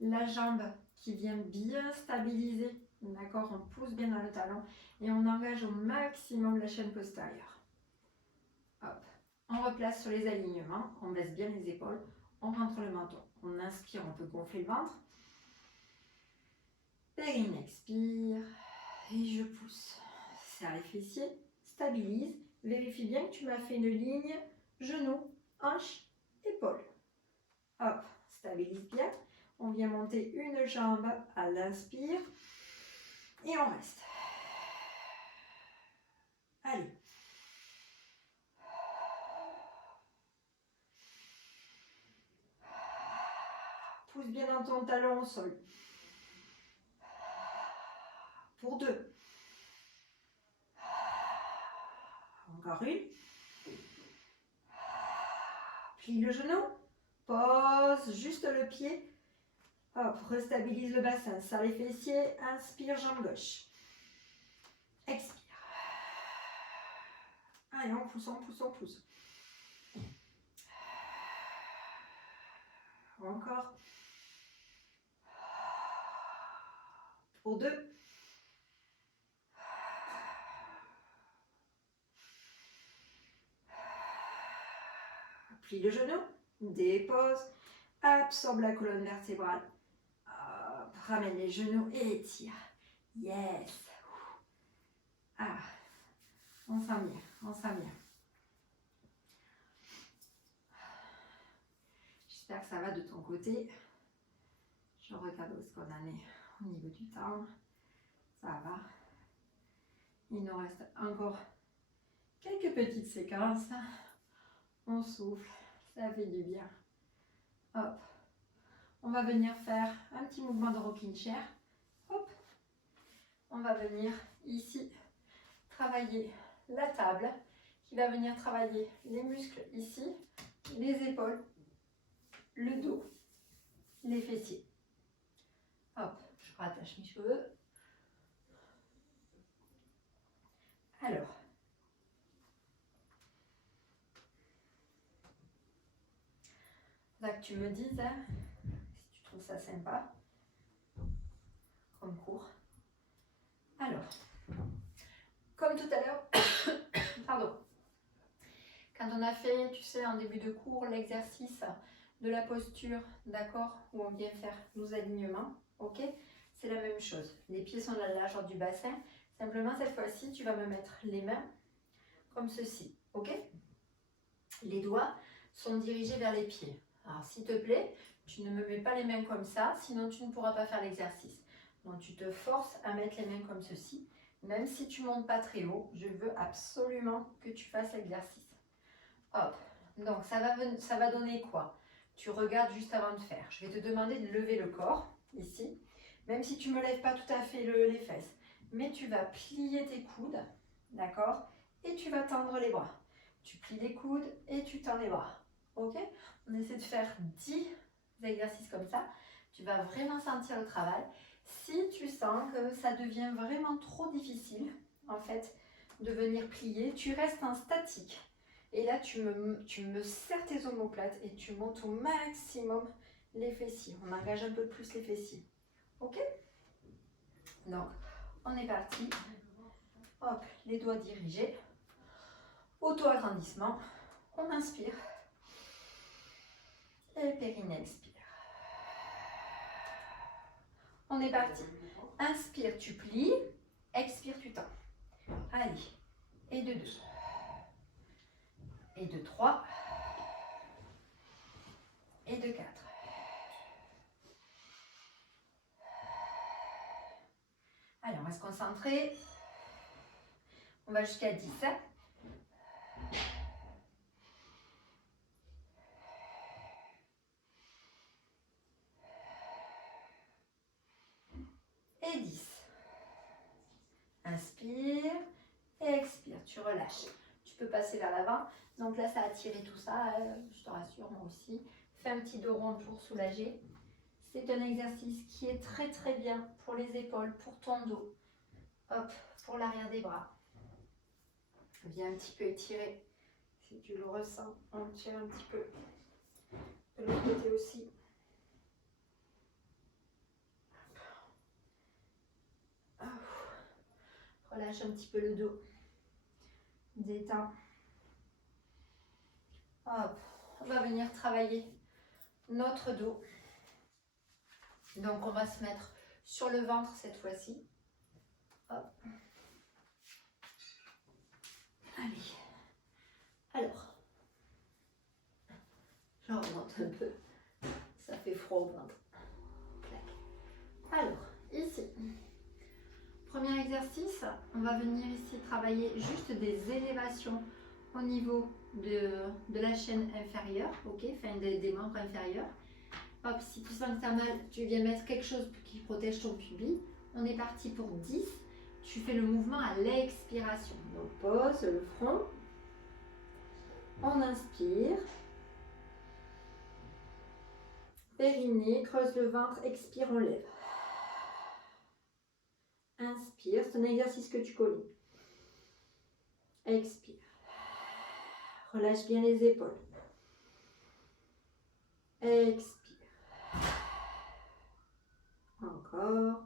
la jambe qui vient bien stabiliser, d'accord? On pousse bien dans le talon et on engage au maximum la chaîne postérieure. Hop. On replace sur les alignements, on baisse bien les épaules, on rentre le menton. On inspire, on peut gonfler le ventre. Périnée, expire et je pousse. Serre les fessiers, stabilise. Vérifie bien que tu m'as fait une ligne genou, hanche, épaule. Hop, stabilise bien. On vient monter une jambe à l'inspire et on reste. Allez. Pousse bien dans ton talon au sol. Pour 2. Encore une. Plie le genou. Pose juste le pied. Hop, restabilise le bassin. Serre les fessiers. Inspire, jambe gauche. Expire. Allez, on pousse, on pousse, on pousse. Encore. Pour 2. Plie le genou. Dépose. Absorbe la colonne vertébrale. Hop, ramène les genoux et étire. Yes. Ah, on sent bien, on sent bien. J'espère que ça va de ton côté. Je regarde où est-ce qu'on en est au niveau du temps. Ça va. Il nous reste encore quelques petites séquences. On souffle, ça fait du bien. Hop. On va venir faire un petit mouvement de rocking chair. Hop. On va venir ici travailler la table qui va venir travailler les muscles ici, les épaules, le dos, les fessiers. Hop, je rattache mes cheveux. Alors, là que tu me dises hein, si tu trouves ça sympa comme cours. Alors, comme tout à l'heure, pardon, quand on a fait, tu sais, en début de cours, l'exercice de la posture, d'accord, où on vient faire nos alignements, ok, c'est la même chose. Les pieds sont à la largeur du bassin. Simplement, cette fois-ci, tu vas me mettre les mains comme ceci, ok? Les doigts sont dirigés vers les pieds. Alors, s'il te plaît, tu ne me mets pas les mains comme ça, sinon tu ne pourras pas faire l'exercice. Donc, tu te forces à mettre les mains comme ceci. Même si tu ne montes pas très haut, je veux absolument que tu fasses l'exercice. Hop, donc ça va donner quoi? Tu regardes juste avant de faire. Je vais te demander de lever le corps, ici. Même si tu ne me lèves pas tout à fait les fesses. Mais tu vas plier tes coudes, d'accord? Et tu vas tendre les bras. Tu plies les coudes et tu tends les bras. Ok? On essaie de faire 10 exercices comme ça. Tu vas vraiment sentir le travail. Si tu sens que ça devient vraiment trop difficile, en fait, de venir plier, tu restes en statique. Et là, tu me serres tes omoplates et tu montes au maximum les fessiers. On engage un peu plus les fessiers. Ok? Donc, on est parti. Hop, les doigts dirigés. Auto-agrandissement. On inspire. Et le périnée expire. On est parti. Inspire, tu plies. Expire, tu tends. Allez. Et de 2. Et de 3. Et de 4. Allez, on va se concentrer. On va jusqu'à 10. Et 10. Inspire et expire. Tu relâches. Tu peux passer vers l'avant. Donc là, ça a tiré tout ça. Je te rassure, moi aussi. Fais un petit dos rond pour soulager. C'est un exercice qui est très très bien pour les épaules, pour ton dos. Hop, pour l'arrière des bras. Viens un petit peu étirer. Si tu le ressens, on tire un petit peu. De l'autre côté aussi. Relâche un petit peu le dos. Détends. Hop, on va venir travailler notre dos. Donc on va se mettre sur le ventre cette fois-ci. Hop. Allez. Alors, je remonte un peu. Ça fait froid au ventre. Clac. Alors, ici. Premier exercice, on va venir ici travailler juste des élévations au niveau de la chaîne inférieure, ok, enfin des membres inférieurs. Hop, si tu sens que tu as mal, tu viens mettre quelque chose qui protège ton pubis. On est parti pour 10. Tu fais le mouvement à l'expiration. Donc pose le front. On inspire. Périnée, creuse le ventre, expire, on lève. Inspire, c'est un exercice que tu connais. Expire. Relâche bien les épaules. Expire. Encore.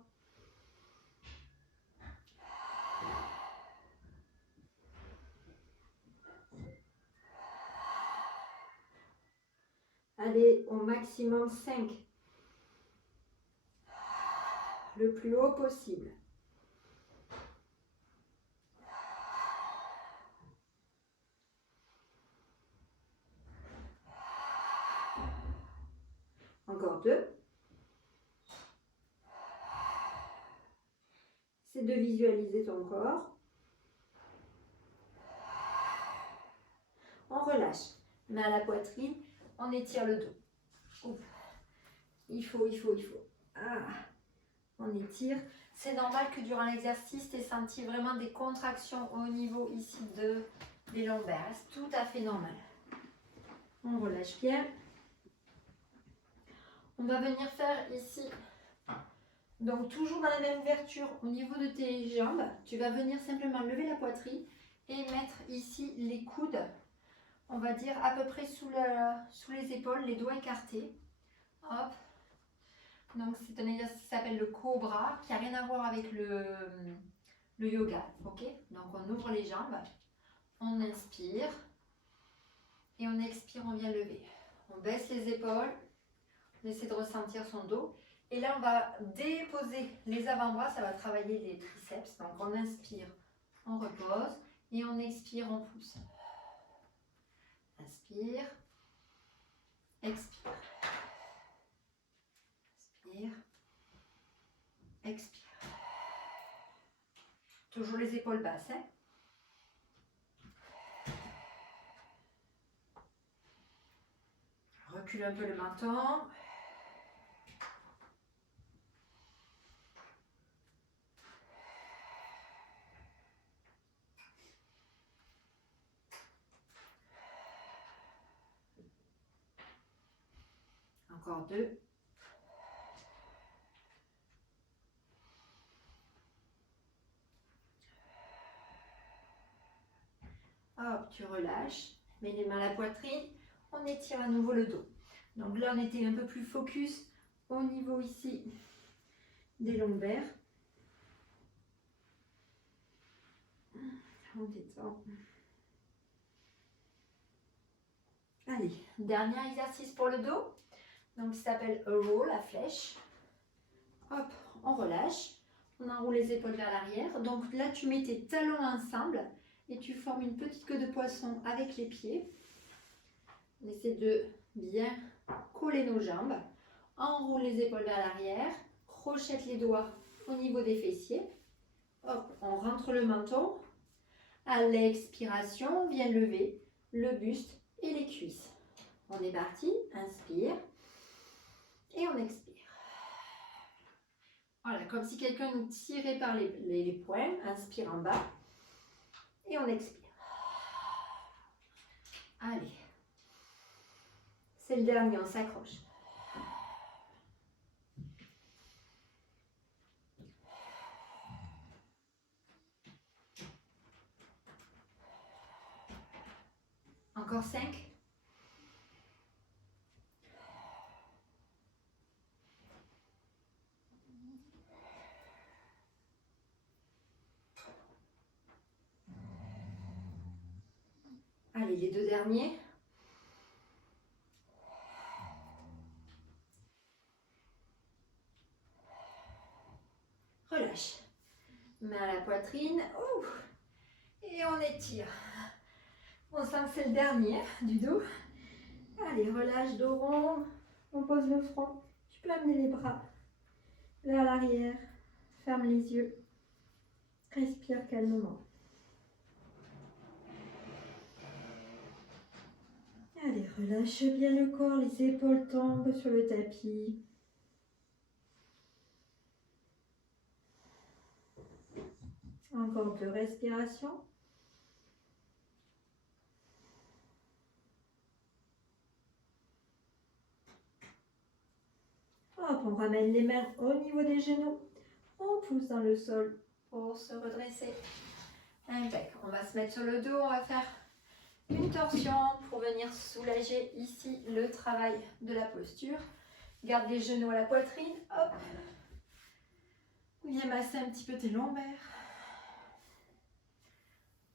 Allez, au maximum 5. Le plus haut possible. Encore 2. C'est de visualiser ton corps. On relâche. main à la poitrine, on étire le dos. Ouf. Il faut. Ah. On étire. C'est normal que durant l'exercice, tu aies senti vraiment des contractions au niveau ici des lombaires. C'est tout à fait normal. On relâche bien. On va venir faire ici, donc toujours dans la même ouverture au niveau de tes jambes. Tu vas venir simplement lever la poitrine et mettre ici les coudes, on va dire à peu près sous les épaules, les doigts écartés. Hop. Donc c'est un exercice qui s'appelle le cobra, qui n'a rien à voir avec le yoga. Ok. Donc on ouvre les jambes, on inspire et on expire, on vient lever. On baisse les épaules, on essaie de ressentir son dos. Et là on va déposer les avant-bras, ça va travailler les triceps. Donc on inspire, on repose et on expire, on pousse. Inspire, expire. Inspire, expire. Toujours les épaules basses. Hein. Recule un peu le menton. Encore 2. Hop, tu relâches. Mets les mains à la poitrine. On étire à nouveau le dos. Donc là, on était un peu plus focus au niveau ici des lombaires. On détend. Allez, dernier exercice pour le dos. Donc ça s'appelle a roll, la flèche. Hop, on relâche. On enroule les épaules vers l'arrière. Donc là, tu mets tes talons ensemble et tu formes une petite queue de poisson avec les pieds. On essaie de bien coller nos jambes. Enroule les épaules vers l'arrière. Crochette les doigts au niveau des fessiers. Hop, on rentre le menton. À l'expiration, on vient lever le buste et les cuisses. On est parti. Inspire. Et on expire. Voilà, comme si quelqu'un nous tirait par les poings. Inspire en bas. Et on expire. Allez. C'est le dernier, on s'accroche. Encore 5. Allez, les 2 derniers. Relâche. Main à la poitrine. Ouh. Et on étire. On sent que c'est le dernier du dos. Allez, relâche, dos rond. On pose le front. Tu peux amener les bras vers l'arrière. Ferme les yeux. Respire calmement. Allez, relâche bien le corps. Les épaules tombent sur le tapis. Encore 2 respirations. Hop, on ramène les mains au niveau des genoux. On pousse dans le sol pour se redresser. Impec. On va se mettre sur le dos. On va faire une torsion pour venir soulager ici le travail de la posture. Garde les genoux à la poitrine. Hop. Viens masser un petit peu tes lombaires.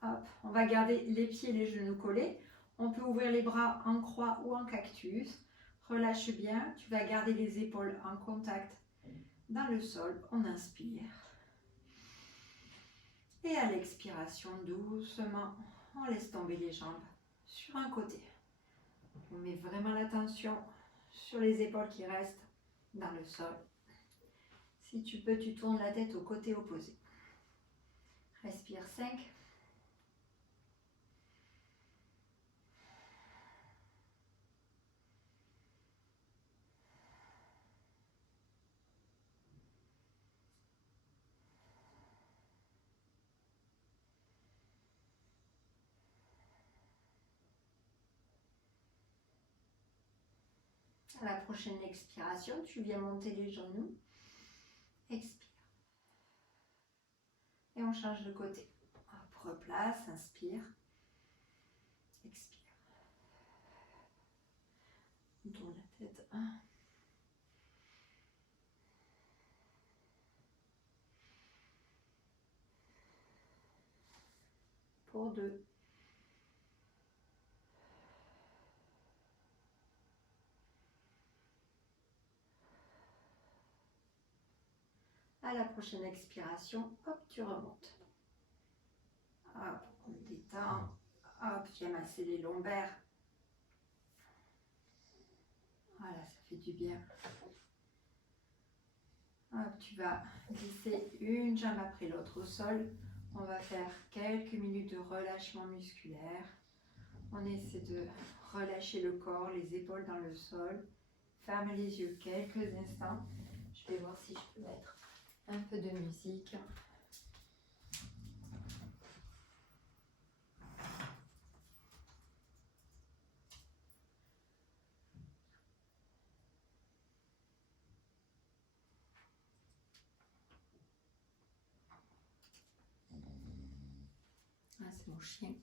Hop. On va garder les pieds et les genoux collés. On peut ouvrir les bras en croix ou en cactus. Relâche bien. Tu vas garder les épaules en contact dans le sol. On inspire. Et à l'expiration, doucement, on laisse tomber les jambes sur un côté. On met vraiment l'attention sur les épaules qui restent dans le sol. Si tu peux, tu tournes la tête au côté opposé. Respire 5. À la prochaine expiration, tu viens monter les genoux. Expire. Et on change de côté. Hop, replace, inspire. Expire. On tourne la tête. 1. Pour 2. À la prochaine expiration, hop, tu remontes. Hop, on détend. Hop, viens masser les lombaires. Voilà, ça fait du bien. Hop, tu vas glisser une jambe après l'autre au sol. On va faire quelques minutes de relâchement musculaire. On essaie de relâcher le corps, les épaules dans le sol. Ferme les yeux quelques instants. Je vais voir si je peux mettre un peu de musique. Ah, c'est mon chien.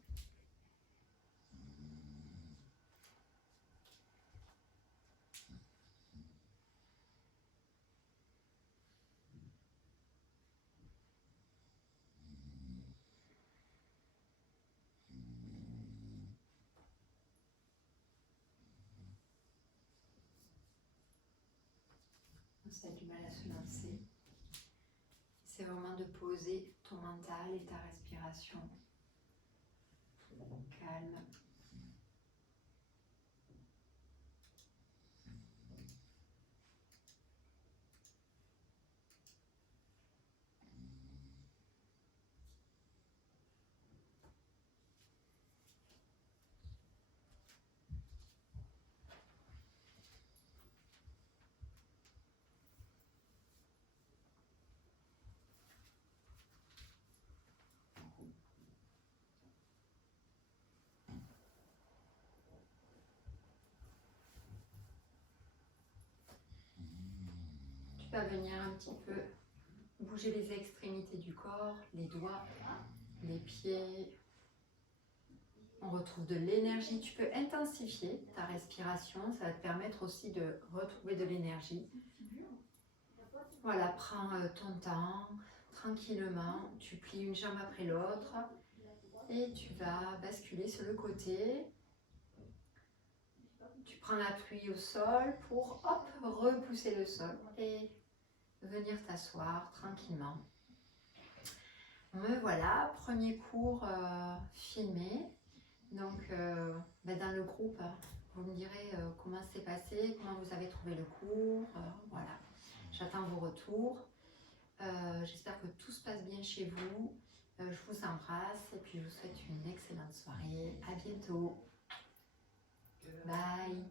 Ça a du mal à se lancer. C'est vraiment de poser ton mental et ta respiration. Calme. Tu vas venir un petit peu bouger les extrémités du corps, les doigts, les pieds. On retrouve de l'énergie. Tu peux intensifier ta respiration. Ça va te permettre aussi de retrouver de l'énergie. Voilà, prends ton temps, tranquillement. Tu plies une jambe après l'autre et tu vas basculer sur le côté. Tu prends l'appui au sol pour hop, repousser le sol et venir t'asseoir tranquillement. Me voilà, premier cours filmé. Donc dans le groupe, vous me direz comment c'est passé, comment vous avez trouvé le cours. Voilà, j'attends vos retours. J'espère que tout se passe bien chez vous. Je vous embrasse et puis je vous souhaite une excellente soirée. À bientôt. Bye.